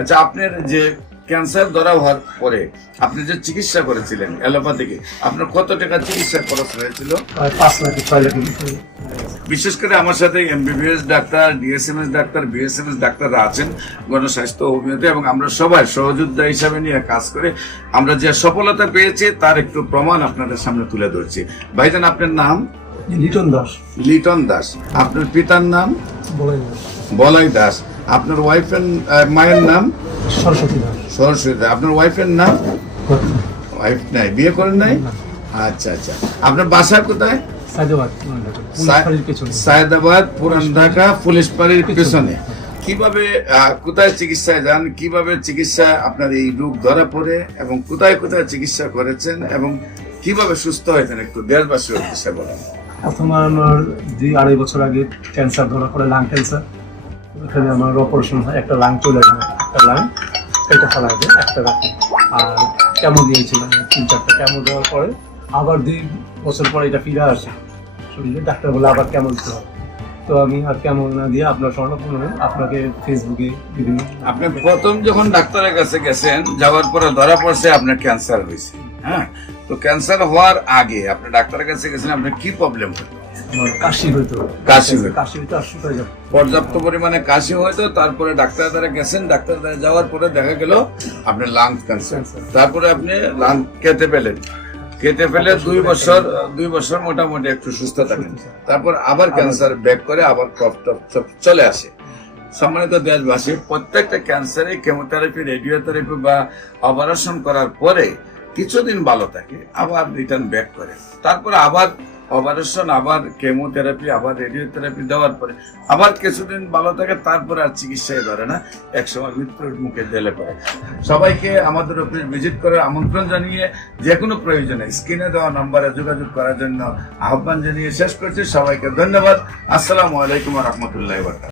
আচ্ছা, আপনার যে ক্যান্সার ধরা হওয়ার পরে আপনি যে চিকিৎসা করেছিলেন অ্যালোপ্যাথিকে, আপনার কত টাকা চিকিৎসা খরচ হয়েছিল? 5 লাখ 6 লাখ। বিশেষ করে আমার সাথে MBBS doctor, DSMS doctor, BSMS ডাক্তাররা আছেন গণস্বাস্থ্য হোমিওতে, এবং আমরা সবাই সহযোদ্ধা হিসাবে নিয়ে কাজ করে আমরা যে সফলতা পেয়েছি তার একটু প্রমাণ আপনাদের সামনে তুলে ধরছি। ভাইজান, আপনার নাম? লিটন দাস। লিটন দাস। আপনার পিতার নাম? বলাই দাস। বলাই দাস। আপনার ওয়াইফের মায়ের নাম? সরস্বতী দাস। সরস্বতী দাস। আপনার ওয়াইফের নাম? ওয়াইফ নাই, বিয়ে করেন নাই? আচ্ছা আচ্ছা। আপনার বাসা কোথায়? সায়দাবাদ, পুলিশ ফাঁড়ির পেছনে। সায়দাবাদ, পুরান ঢাকা, পুলিশ ফাঁড়ির পেছনে। কিভাবে কোথায় চিকিৎসায় যান, কিভাবে চিকিৎসা আপনার এই রোগ ধরা পড়ে, এবং কোথায় কোথায় চিকিৎসা করেছেন, এবং কিভাবে সুস্থ হয়েছেন একটু দেশবাসীর উদ্দেশ্যে বলেন। প্রথমে আমার 2-2.5 বছর আগে ক্যান্সার ধরা পড়ে, লাং ক্যান্সার। এখানে আমার অপারেশন হয়, একটা লাং চলে যায়, একটা লাং এটা ফেলা যায়, একটা রাখি। আর কেমো দিয়েছিলাম 3-4টা কেমো দেওয়ার পরে আবার 2 বছর পরে এটা ফিরে আসে শরীরে। ডাক্তার বলে আবার কেমো দিতে হবে। তো আমি আর কেমন না দিয়ে আপনার স্বর্ণপূর্ণ আপনাকে ফেসবুকে বিভিন্ন। আপনি প্রথম যখন ডাক্তারের কাছে গেছেন, যাওয়ার পরে ধরা পড়ছে আপনার ক্যান্সার হয়েছে। হ্যাঁ, তো ক্যান্সার হওয়ার আগে আপনি ডাক্তারের কাছে গেছেন, আপনার কি প্রবলেম হতো? আমার কাশি হইতো। কাশি হইতো। কাশি হইতো আর শুকায় যেত। পর্যাপ্ত পরিমাণে কাশি হইতো। তারপরে ডাক্তার দ্বারা গেছেন, ডাক্তার দ্বারা যাওয়ার পরে দেখা গেল আপনার লাং ক্যান্সার। তারপরে আপনি লাং কেটে ফেলেন। কেটে ফেলে 2 বছর মোটামুটি একটু সুস্থ থাকেন। তারপর আবার ক্যান্সার ব্যাক করে আবার চলে আসে। সম্মানিত দেশবাসী, প্রত্যেকটা ক্যান্সারে কেমোথেরাপি, রেডিওথেরাপি বা অপারেশন করার পরে কিছুদিন ভালো থাকে, আবার রিটার্ন ব্যাক করে। তারপরে আবার অপারেশন, আবার কেমোথেরাপি, আবার রেডিওথেরাপি দেওয়ার পরে আবার কিছুদিন ভালো থাকে, তারপরে আর চিকিৎসায় ধরে না, একসময় মৃত্যুর মুখে ঢেলে পড়ে। সবাইকে আমাদের অফিস ভিজিট করার আমন্ত্রণ জানিয়ে যে কোনো প্রয়োজনে স্ক্রিনে দেওয়া নম্বরে যোগাযোগ করার জন্য আহ্বান জানিয়ে শেষ করছি। সবাইকে ধন্যবাদ। আসসালামু আলাইকুম ওয়া রাহমাতুল্লাহি ওয়া বারাকাতুহু।